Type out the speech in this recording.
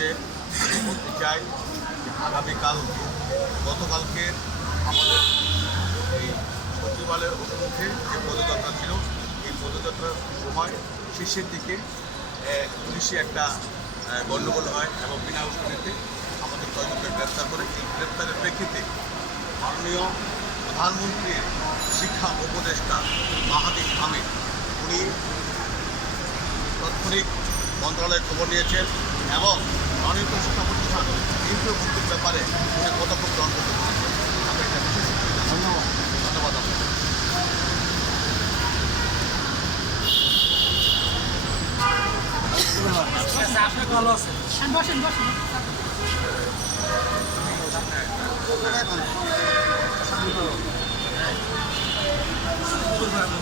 উদ্দেশ্যে বলতে চাই যে আগামীকালকে গতকালকে আমাদের এই সচিবালয়ের অভিমুখে যে পদযাত্রা ছিল এই পদযাত্রার সময় শেষের দিকে পুলিশে একটা গণ্ডগোল হয় এবং বিনা উস্কানিতে আমাদের কয়েকজনকে গ্রেপ্তার করে। এই গ্রেপ্তারের প্রেক্ষিতে মাননীয় প্রধানমন্ত্রীর শিক্ষা উপদেষ্টা মাহাথির আমিন উনি তাৎক্ষণিক মন্ত্রণালয়ে খবর নিয়েছেন এবং মাননীয় শিক্ষা প্রতিষ্ঠান কেন্দ্রীয় ভর্তির ব্যাপারে উনি পদক্ষেপ গ্রহণ করতে বলেছেন। আমি এটা বিশেষ ধন্যবাদ আপনাকে। আপনি ভালো আছেন? বসেন বসেন। ভালো